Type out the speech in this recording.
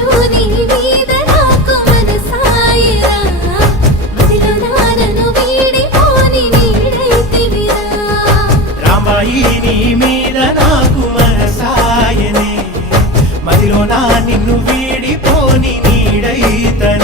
రోజు నీ మీద నాకు మనసాయరా మదిలో నానను వీడిపోని నీడైతివిరా రాంబాయి నీ మీద నాకు మనసాయనే మదిలో నా నిన్ను వీడిపోని నీడైతనే